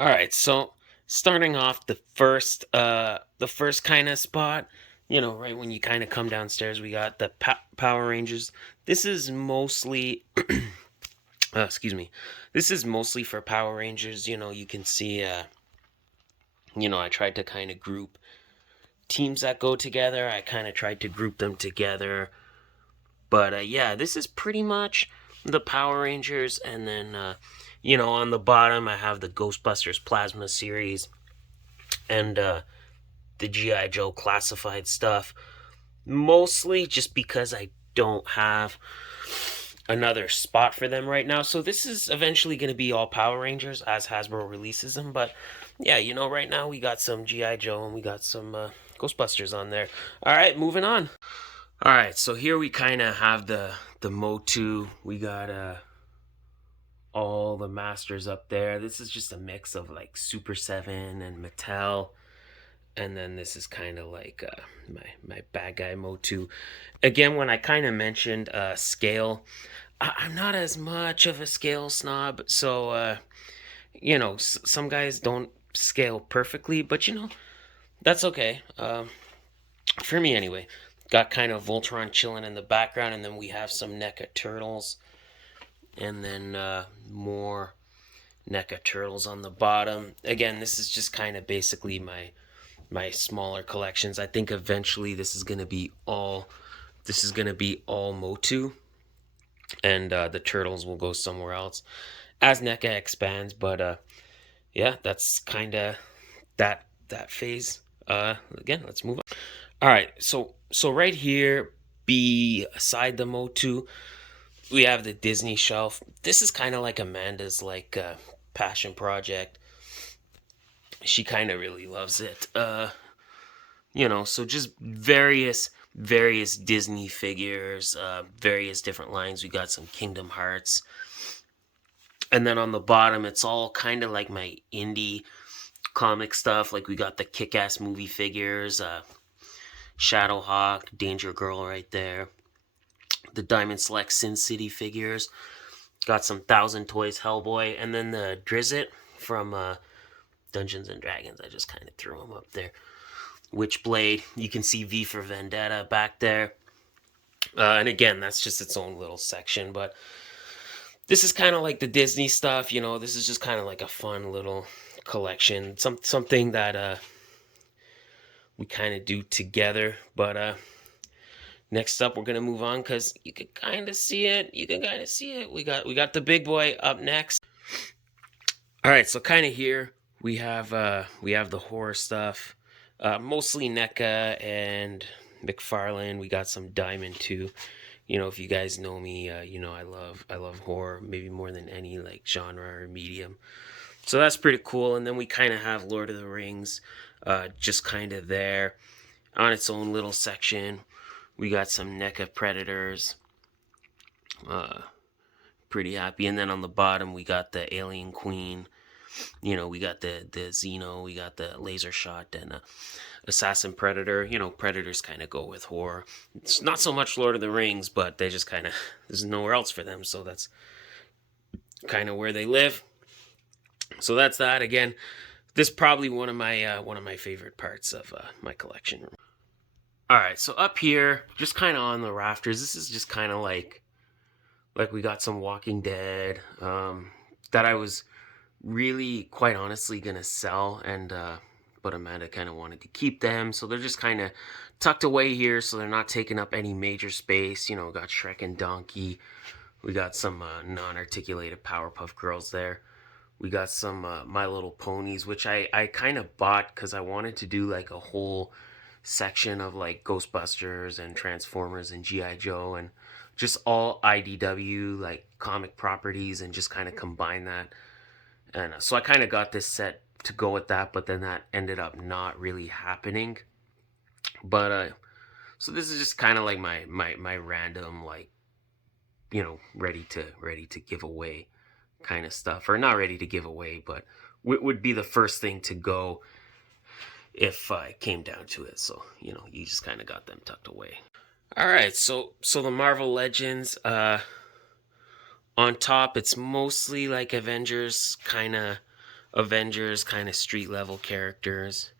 All right, so starting off the first kind of spot, right when you kind of come downstairs, we got the Power Rangers. This is mostly excuse me. This is mostly for Power Rangers. You can see I tried to kind of group teams that go together. I kind of tried to group them together. But yeah, this is pretty much the Power Rangers, and then on the bottom I have the Ghostbusters Plasma series and the GI Joe classified stuff. Mostly just because I don't have another spot for them right now. So this is eventually going to be all Power Rangers as Hasbro releases them. But yeah, right now we got some GI Joe and we got some Ghostbusters on there. All right, moving on. All right, so here we kind of have the Motu. We got all the masters up there. This is just a mix of like Super 7 and Mattel. And then this is kind of like my bad guy Motu. Again, when I kind of mentioned scale, I'm not as much of a scale snob. So, some guys don't scale perfectly, but that's okay. For me anyway. Got kind of Voltron chilling in the background, and then we have some NECA Turtles, and then more NECA Turtles on the bottom. Again, this is just kind of basically my smaller collections. I think eventually this is gonna be all Motu, and the Turtles will go somewhere else as NECA expands. But yeah, that's kind of that phase. Again, let's move on. All right, so right here, beside the Motu, we have the Disney shelf. This is kind of like Amanda's like passion project. She kind of really loves it. So just various Disney figures, various different lines. We got some Kingdom Hearts, and then on the bottom, it's all kind of like my indie comic stuff. Like we got the Kick-Ass movie figures, Shadowhawk, Danger Girl right there. The Diamond Select Sin City figures. Got some Thousand Toys Hellboy, and then the Drizzt from Dungeons and Dragons. I just kind of threw him up there. Witchblade. You can see V for Vendetta back there. And again, that's just its own little section. But this is kind of like the Disney stuff. This is just kind of like a fun little collection. Something that we kind of do together. But next up, we're gonna move on because you can kind of see it. We got the big boy up next. All right, so kind of here we have the horror stuff. Mostly NECA and McFarlane. We got some Diamond too. If you guys know me, I love horror maybe more than any like genre or medium. So that's pretty cool. And then we kind of have Lord of the Rings, just kind of there on its own little section. We got some NECA Predators. Pretty happy. And then on the bottom we got the Alien Queen. We got the Xeno, we got the Laser Shot, and Assassin Predator. Predators kind of go with horror. It's not so much Lord of the Rings, but they just kind of, there's nowhere else for them, so that's kind of where they live. So that's that. Again, this is probably one of my favorite parts of my collection. All right, so up here, just kind of on the rafters, this is just kind of like we got some Walking Dead that I was really, quite honestly, gonna sell, and but Amanda kind of wanted to keep them, so they're just kind of tucked away here, so they're not taking up any major space. Got Shrek and Donkey. We got some non-articulated Powerpuff Girls there. We got some My Little Ponies, which I kind of bought because I wanted to do like a whole section of like Ghostbusters and Transformers and GI Joe and just all IDW like comic properties, and just kind of combine that. And so I kind of got this set to go with that, but then that ended up not really happening. But so this is just kind of like my random like ready to give away kind of stuff, or not ready to give away, but would be the first thing to go if I came down to it. So you just kind of got them tucked away. All right, so the Marvel Legends. On top, it's mostly like Avengers kind of Avengers kind of street level characters.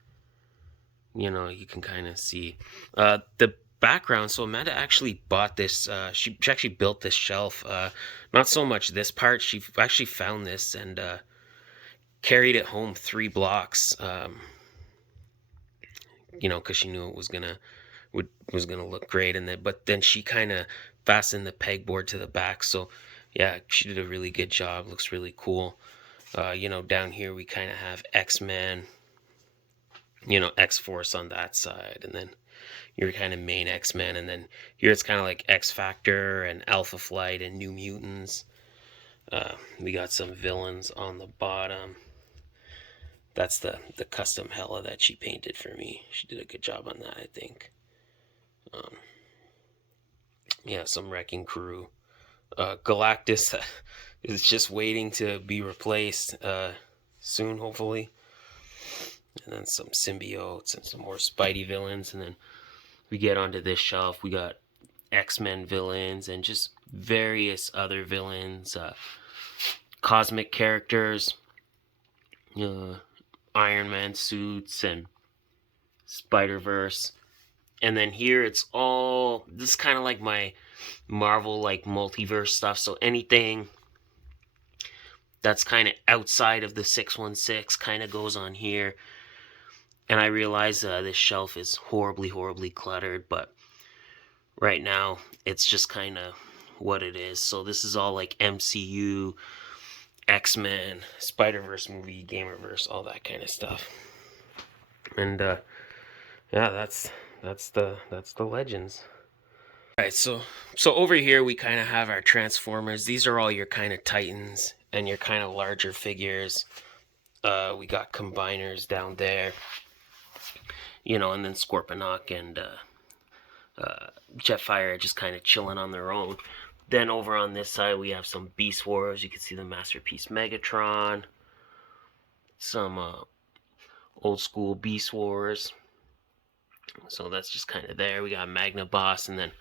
You know, you can kind of see the background. So Amanda actually bought this. She actually built this shelf. Not so much this part. She actually found this and carried it home 3 blocks. You know, because she knew it was gonna look great, and then she kind of fastened the pegboard to the back. So yeah, she did a really good job. Looks really cool. You know, down here we kind of have X-Men, you know, X-Force on that side, and then your kind of main X-Men, and then here it's kind of like X-Factor and Alpha Flight and New Mutants. We got some villains on the bottom. That's the custom Hela that she painted for me. She did a good job on that, I think. Yeah, some Wrecking Crew. Galactus is just waiting to be replaced soon, hopefully. And then some symbiotes and some more Spidey villains. And then we get onto this shelf. We got X-Men villains and just various other villains. Cosmic characters. Iron Man suits and Spider-Verse. And then here it's all, this is kind of like my Marvel like multiverse stuff. So anything that's kind of outside of the 616 kind of goes on here. And I realize this shelf is horribly cluttered, but right now it's just kind of what it is. So this is all like MCU, X-Men, Spider-Verse movie, Gamerverse, all that kind of stuff. And yeah, that's the Legends. All right, so over here we kind of have our Transformers. These are all your kind of Titans and your kind of larger figures. We got Combiners down there, you know, and then Scorponok and Jetfire just kind of chilling on their own. Then over on this side we have some Beast Wars. You can see the Masterpiece Megatron, some old school Beast Wars. So that's just kind of there. We got Magna Boss, and then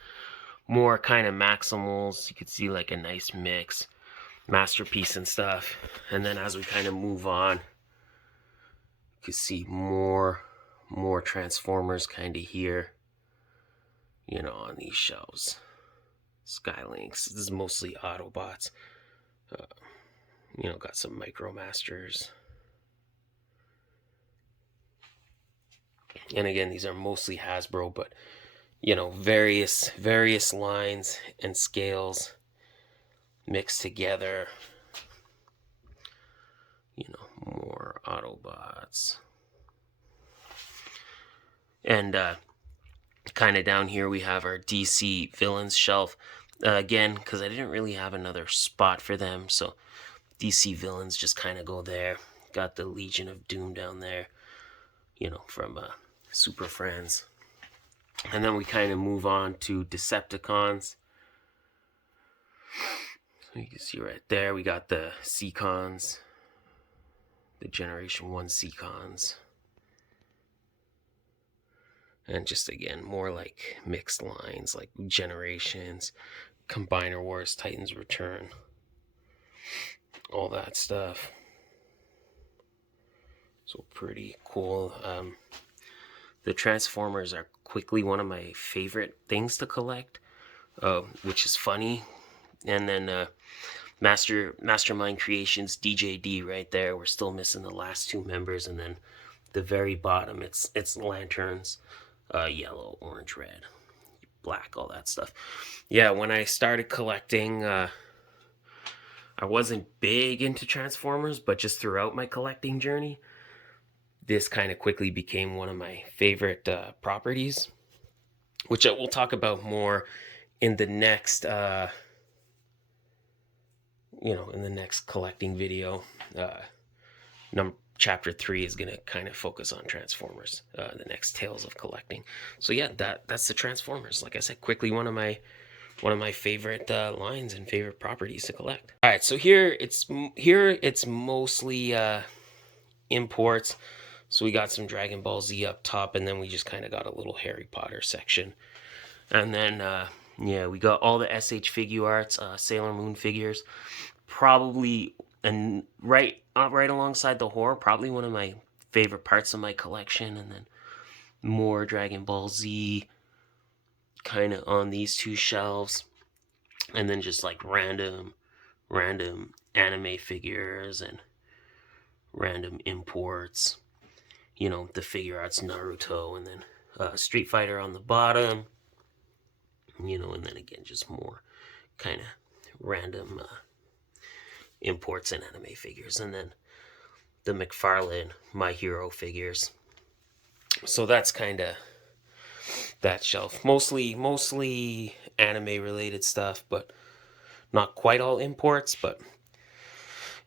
more kind of Maximals. You can see like a nice mix, Masterpiece and stuff. And then as we kind of move on, you can see more Transformers kind of here, you know, on these shelves. Skylinks. This is mostly Autobots. You know, got some Micromasters. And again, these are mostly Hasbro, but you know, various lines and scales mixed together. You know, more Autobots. And kind of down here we have our DC Villains shelf. Again, because I didn't really have another spot for them, so DC Villains just kind of go there. Got the Legion of Doom down there, you know, from Super Friends. And then we kind of move on to Decepticons. So you can see right there, we got the Seacons, the Generation 1 Seacons. And just again, more like mixed lines, like Generations, Combiner Wars, Titans Return, all that stuff. So pretty cool. The Transformers are quickly one of my favorite things to collect, which is funny. And then Mastermind Creations, DJD right there. We're still missing the last 2 members. And then the very bottom, it's Lanterns, yellow, orange, red, black, all that stuff. Yeah, when I started collecting, I wasn't big into Transformers, but just throughout my collecting journey, this kind of quickly became one of my favorite properties, which we'll talk about more in the next, you know, in the next collecting video. Chapter 3 is going to kind of focus on Transformers, the next Tales of Collecting. So yeah, that's the Transformers. Like I said, quickly one of my favorite lines and favorite properties to collect. All right, so here it's mostly imports. So we got some Dragon Ball Z up top, and then we just kind of got a little Harry Potter section. And then, yeah, we got all the SH Figuarts, Sailor Moon figures. Probably and right alongside the horror, probably one of my favorite parts of my collection, and then more Dragon Ball Z kind of on these two shelves, and then just like random anime figures and random imports. You know, the figure arts Naruto, and then Street Fighter on the bottom. You know, and then again just more kind of random imports and anime figures, and then the McFarlane My Hero figures. So that's kind of that shelf. Mostly anime related stuff, but not quite all imports. But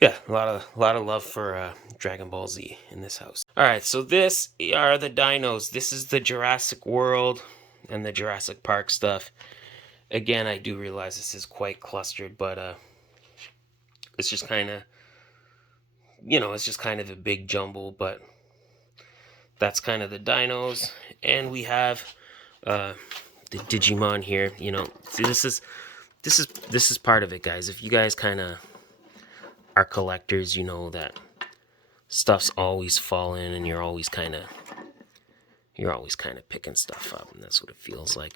yeah, a lot of love for Dragon Ball Z in this house. All right, so this are the dinos. This is the Jurassic World and the Jurassic Park stuff. Again, I do realize this is quite clustered, but it's just kind of, it's just kind of a big jumble. But that's kind of the dinos, and we have the Digimon here. See, this is part of it, guys. If you guys kind of are collectors, you know that stuff's always falling, and you're always kind of picking stuff up, and that's what it feels like.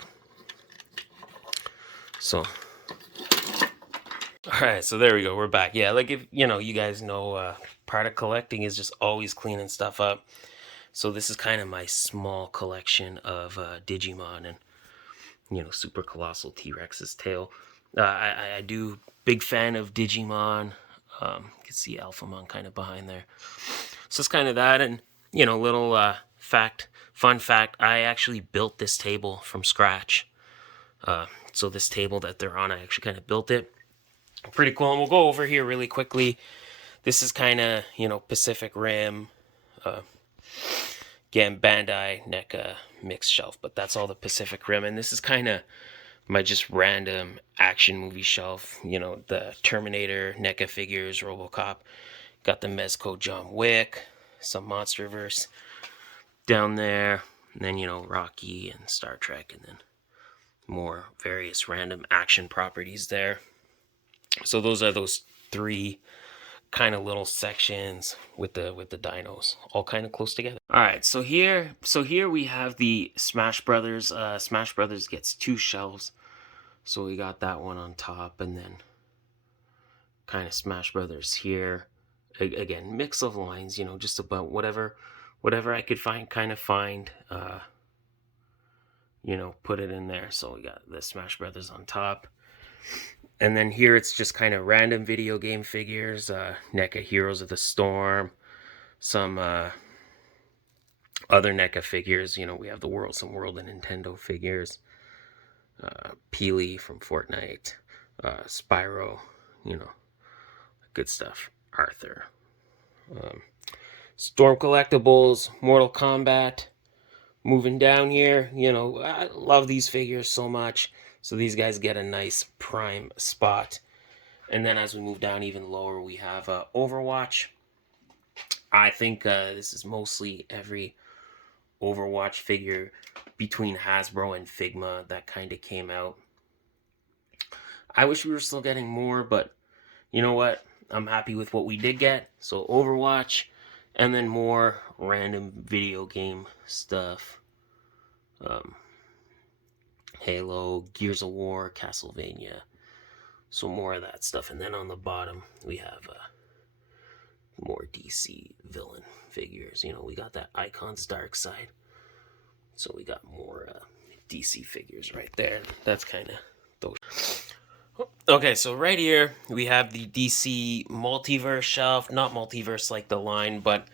So, all right, so there we go. We're back. Yeah, like, if you guys know, part of collecting is just always cleaning stuff up. So this is kind of my small collection of Digimon and Super Colossal T-Rex's tail. I do big fan of Digimon. You can see Alphamon kind of behind there. So it's kind of that, and little fun fact. I actually built this table from scratch. So this table that they're on, I actually kind of built it. Pretty cool. And we'll go over here really quickly. This is kind of Pacific Rim. Again, Bandai NECA mixed shelf, but that's all the Pacific Rim. And this is kind of my just random action movie shelf. The Terminator NECA figures, RoboCop. Got the Mezco John Wick, some Monsterverse down there. And then, Rocky and Star Trek, and then more various random action properties there. So those are those three kind of little sections with the dinos all kind of close together. All right, so here we have the Smash Brothers. Smash Brothers gets two shelves, so we got that one on top, and then kind of Smash Brothers here. Again, mix of lines, just about whatever I could find, put it in there. So we got the Smash Brothers on top. And then here it's just kind of random video game figures. NECA Heroes of the Storm. Some other NECA figures. We have some World and Nintendo figures. Peely from Fortnite. Spyro. Good stuff. Arthur. Storm Collectibles. Mortal Kombat. Moving down here. I love these figures so much. So these guys get a nice prime spot. And then as we move down even lower, we have Overwatch. I think this is mostly every Overwatch figure between Hasbro and Figma that kind of came out. I wish we were still getting more, but you know what? I'm happy with what we did get. So Overwatch, and then more random video game stuff. Halo, Gears of War, Castlevania. So more of that stuff. And then on the bottom, we have more DC villain figures. We got that Icons Dark Side. So we got more DC figures right there. That's kind of those. Okay, so right here, we have the DC Multiverse Shelf. Not Multiverse like the line, but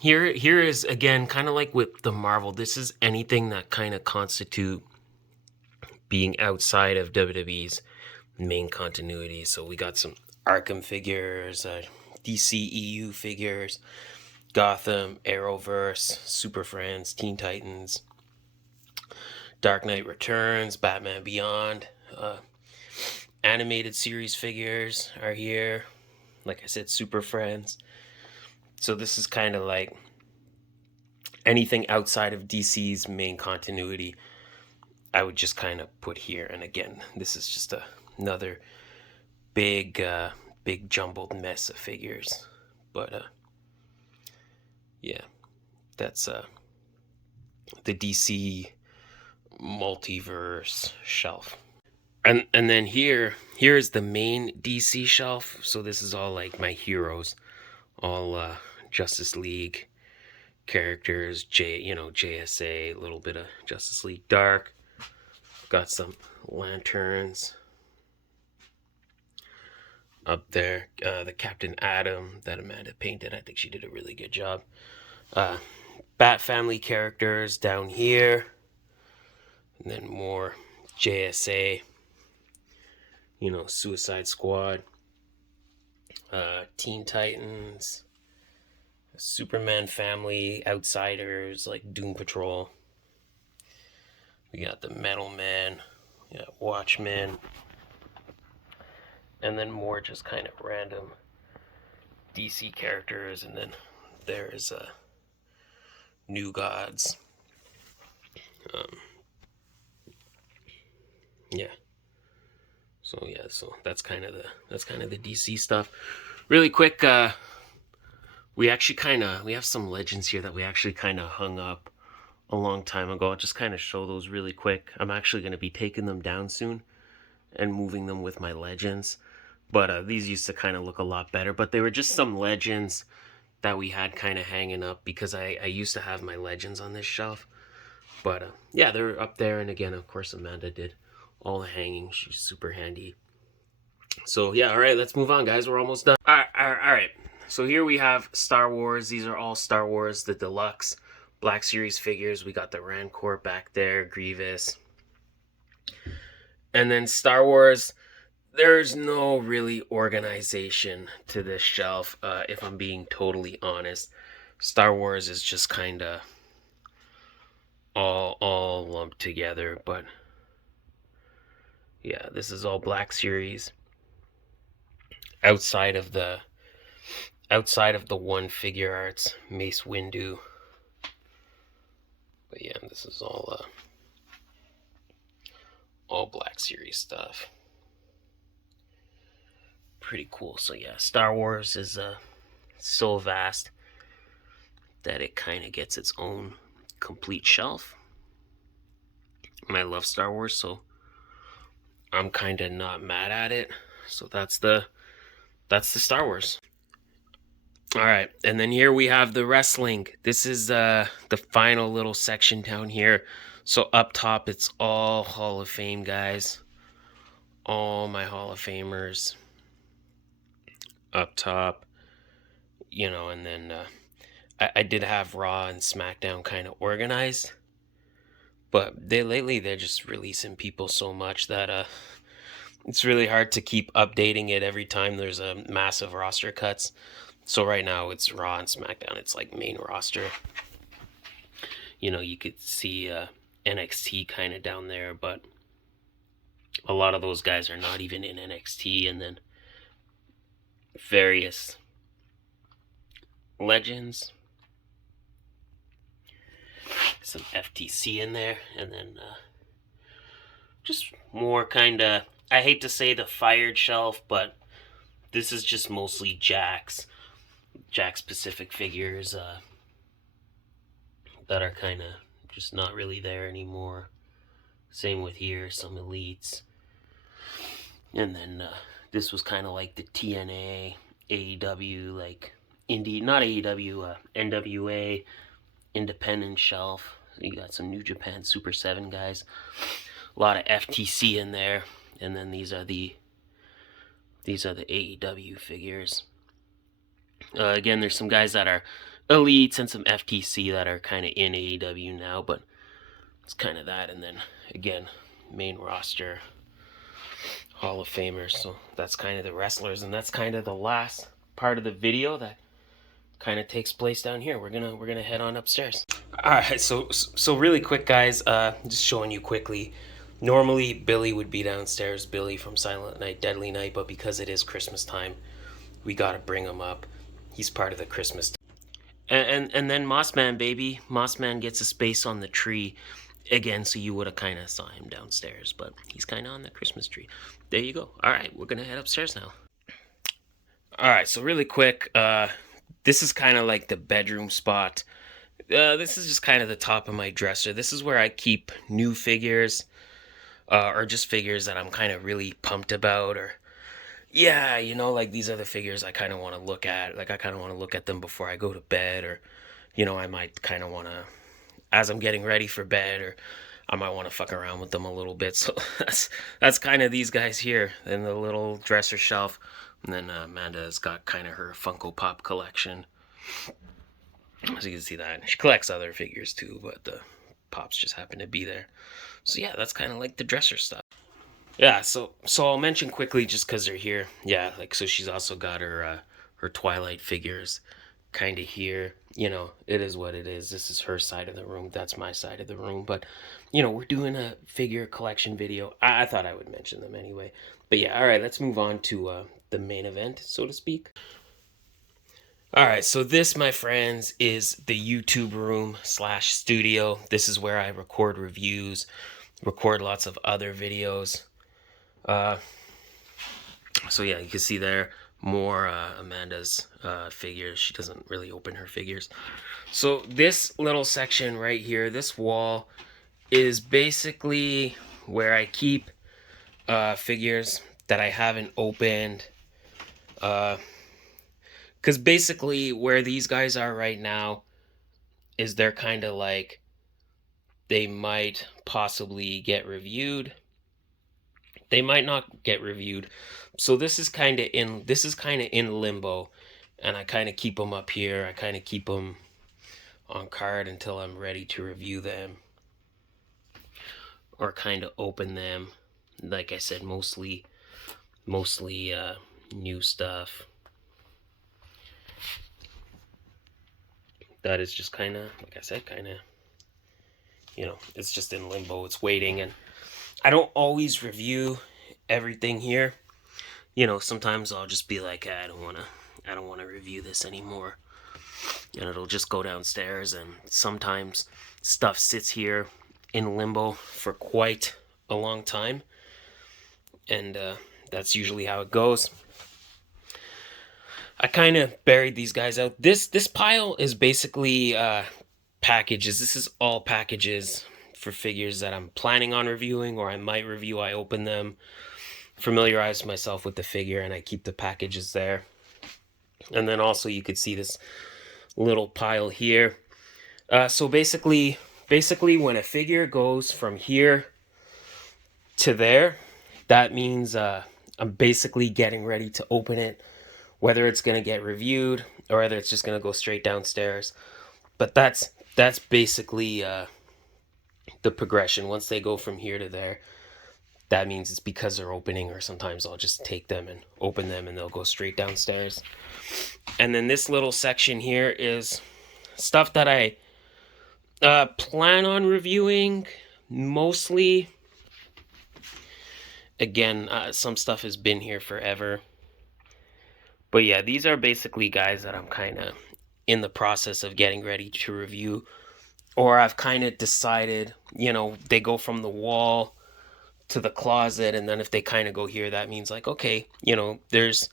here is, again, kind of like with the Marvel. This is anything that kind of constitute being outside of WWE's main continuity. So we got some Arkham figures, DC EU figures, Gotham, Arrowverse, Super Friends, Teen Titans, Dark Knight Returns, Batman Beyond. Animated series figures are here. Like I said, Super Friends. So this is kind of like anything outside of DC's main continuity, I would just kind of put here. And again, this is just another big big jumbled mess of figures. But yeah, that's the DC Multiverse Shelf. And then here's the main DC shelf. So this is all like my heroes, all Justice League characters, JSA, a little bit of Justice League Dark. Got some lanterns up there. The Captain Atom that Amanda painted, I think she did a really good job. Bat Family characters down here. And then more JSA, Suicide Squad, Teen Titans, Superman family, Outsiders, like Doom Patrol. We got the Metal Man, we got Watchmen, and then more just kind of random DC characters, and then there's New Gods. Yeah. So that's kind of the DC stuff. Really quick, we have some legends here that we actually kind of hung up a long time ago. I'll just kind of show those really quick. I'm actually going to be taking them down soon and moving them with my legends. But these used to kind of look a lot better. But they were just some legends that we had kind of hanging up because I used to have my legends on this shelf. But yeah, they're up there. And again, of course, Amanda did all the hanging. She's super handy. So yeah, all right, let's move on, guys. We're almost done. All right. So here we have Star Wars. These are all Star Wars, the deluxe Black Series figures. We got the Rancor back there, Grievous. And then Star Wars, there's no really organization to this shelf, if I'm being totally honest. Star Wars is just kind of all lumped together, but yeah, this is all Black Series. Outside of the one figure arts, Mace Windu. But yeah, this is all Black Series stuff. Pretty cool. So yeah, Star Wars is so vast that it kind of gets its own complete shelf. And I love Star Wars, so I'm kind of not mad at it. So that's the Star Wars. All right, and then here we have the wrestling. This is the final little section down here. So up top, it's all Hall of Fame guys. All my Hall of Famers up top. And then I did have Raw and SmackDown kind of organized. But they're just releasing people so much that it's really hard to keep updating it every time there's a massive roster cuts. So right now it's Raw and SmackDown. It's like main roster. You could see NXT kind of down there, but a lot of those guys are not even in NXT. And then various legends. Some FTC in there. And then just more kind of, I hate to say the fired shelf, but this is just mostly Jack's Pacific figures that are kind of just not really there anymore. Same with here, some elites. And then this was kind of like the TNA, AEW, like indie, not AEW, NWA, independent shelf. You got some New Japan Super 7 guys. A lot of FTC in there. And then these are the AEW figures. Again, there's some guys that are elites and some FTC that are kind of in AEW now, but it's kind of that. And then again, main roster Hall of Famers. So that's kind of the wrestlers, and that's kind of the last part of the video that kind of takes place down here. We're gonna head on upstairs. All right, so really quick, guys. Just showing you quickly. Normally, Billy would be downstairs, Billy from Silent Night, Deadly Night, but because it is Christmas time, we gotta bring him up. He's part of the Christmas. And then Mossman, baby. Mossman gets a space on the tree again, so you would have kind of saw him downstairs, but he's kind of on the Christmas tree. There you go. All right, we're gonna head upstairs now. All right, so really quick, this is kind of like the bedroom spot. This is just kind of the top of my dresser. This is where I keep new figures, or just figures that I'm kind of really pumped about, or yeah, like these other figures I kind of want to look at. Like I kind of want to look at them before I go to bed, or I might kind of want to as I'm getting ready for bed, or I might want to fuck around with them a little bit. So that's kind of these guys here in the little dresser shelf. And then Amanda's got kind of her Funko Pop collection. As you can see that. She collects other figures too, but the pops just happen to be there. So yeah, that's kind of like the dresser stuff. Yeah, so I'll mention quickly just because they're here. Yeah, like so she's also got her Twilight figures kind of here. It is what it is. This is her side of the room. That's my side of the room. But we're doing a figure collection video. I thought I would mention them anyway. But yeah, all right, let's move on to the main event, so to speak. All right, so this, my friends, is the YouTube room / studio. This is where I record reviews, record lots of other videos. So yeah, you can see there more Amanda's figures. She doesn't really open her figures. So this little section right here, this wall, is basically where I keep figures that I haven't opened. Because basically where these guys are right now is they're kind of like, they might possibly get reviewed. They might not get reviewed. So this is kind of in limbo, and I kind of keep them up here. I kind of keep them on card until I'm ready to review them or kind of open them. Like I said, mostly new stuff. That is just kind of, like I said, it's just in limbo. It's waiting, and I don't always review everything here. Sometimes I'll just be like, I don't want to review this anymore. And it'll just go downstairs, and sometimes stuff sits here in limbo for quite a long time. And that's usually how it goes. I kind of buried these guys out. This pile is basically packages. This is all packages for figures that I'm planning on reviewing, or I might review. I open them, familiarize myself with the figure, and I keep the packages there. And then also you could see this little pile here. So basically when a figure goes from here to there, that means I'm basically getting ready to open it, whether it's going to get reviewed or whether it's just going to go straight downstairs. But that's basically the progression. Once they go from here to there, that means it's because they're opening, or sometimes I'll just take them and open them and they'll go straight downstairs. And then this little section here is stuff that I plan on reviewing mostly. Again, some stuff has been here forever. But yeah, these are basically guys that I'm kind of in the process of getting ready to review. Or I've kind of decided, they go from the wall to the closet, and then if they kind of go here, that means like, okay, there's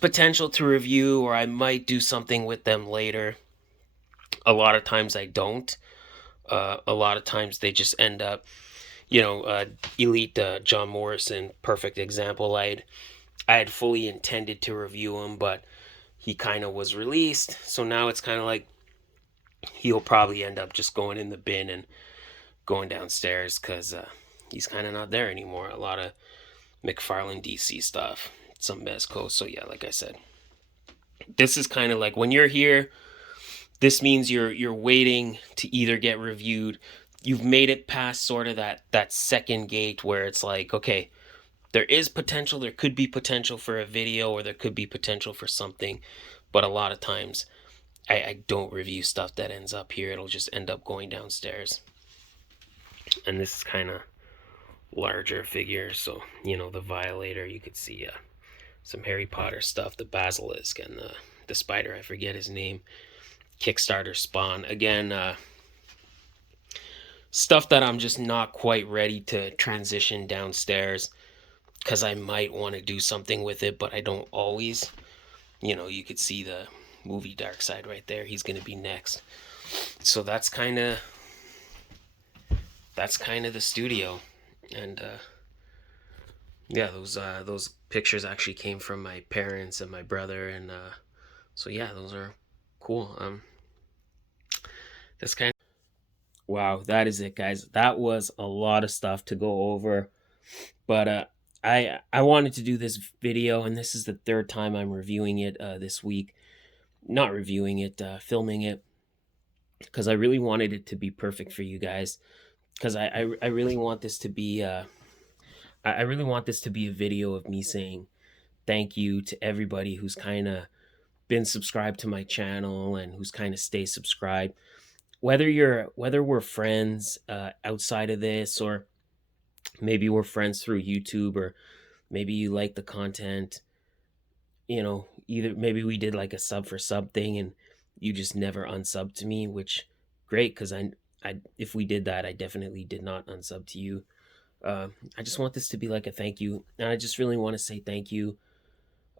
potential to review, or I might do something with them later. A lot of times I don't. A lot of times they just end up, Elite John Morrison, perfect example. I had fully intended to review him, but he kind of was released, so now it's kind of like he'll probably end up just going in the bin and going downstairs, because he's kind of not there anymore. A lot of McFarlane DC stuff, some Best Coast. So yeah, like I said, this is kind of like when you're here, this means you're waiting to either get reviewed. You've made it past sort of that second gate where it's like, okay, there is potential, there could be potential for a video, or there could be potential for something, but a lot of times I don't review stuff that ends up here. It'll just end up going downstairs. And this is kind of larger figure, so the Violator, you could see some Harry Potter stuff, the Basilisk, and the spider, I forget his name, Kickstarter Spawn. Again, stuff that I'm just not quite ready to transition downstairs. because I might want to do something with it, but I don't always. You could see the movie Dark Side right there. He's gonna be next. So that's kind of the studio, and yeah, those pictures actually came from my parents and my brother, and so yeah, those are cool. That's kind of wow. That is it, guys. That was a lot of stuff to go over, but I wanted to do this video, and this is the third time I'm reviewing it this week. Not reviewing it, filming it, because I really wanted it to be perfect for you guys. Because I really want this to be I really want this to be a video of me saying thank you to everybody who's kind of been subscribed to my channel and who's kind of stay subscribed. Whether we're friends outside of this, or maybe we're friends through YouTube, or maybe you like the content. Either maybe we did like a sub for sub thing and you just never unsub to me, which great, because I if we did that, I definitely did not unsub to you. I just want this to be like a thank you, and I just really want to say thank you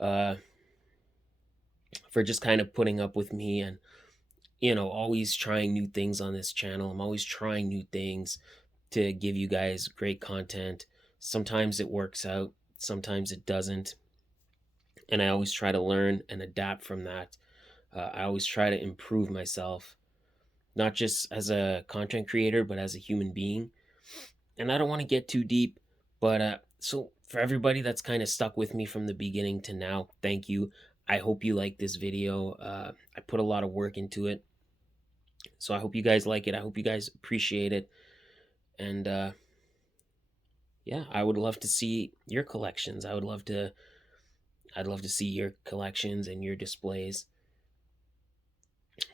uh, for just kind of putting up with me, and always trying new things on this channel. I'm always trying new things to give you guys great content. Sometimes it works out, sometimes it doesn't, and I always try to learn and adapt from that. I always try to improve myself, not just as a content creator, but as a human being. And I don't want to get too deep, but so for everybody that's kind of stuck with me from the beginning to now, thank you. I hope you like this video. I put a lot of work into it, so I hope you guys like it. I hope you guys appreciate it, and yeah, I would love to see your collections. I'd love to see your collections and your displays.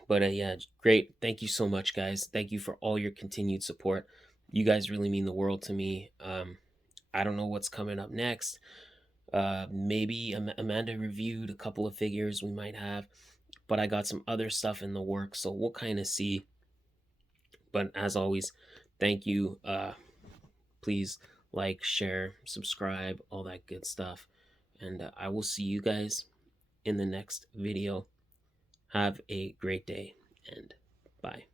But yeah, great. Thank you so much, guys. Thank you for all your continued support. You guys really mean the world to me. I don't know what's coming up next. Maybe Amanda reviewed a couple of figures we might have, but I got some other stuff in the works, so we'll kind of see. But as always, thank you. Please like, share, subscribe, all that good stuff. And I will see you guys in the next video. Have a great day, and bye.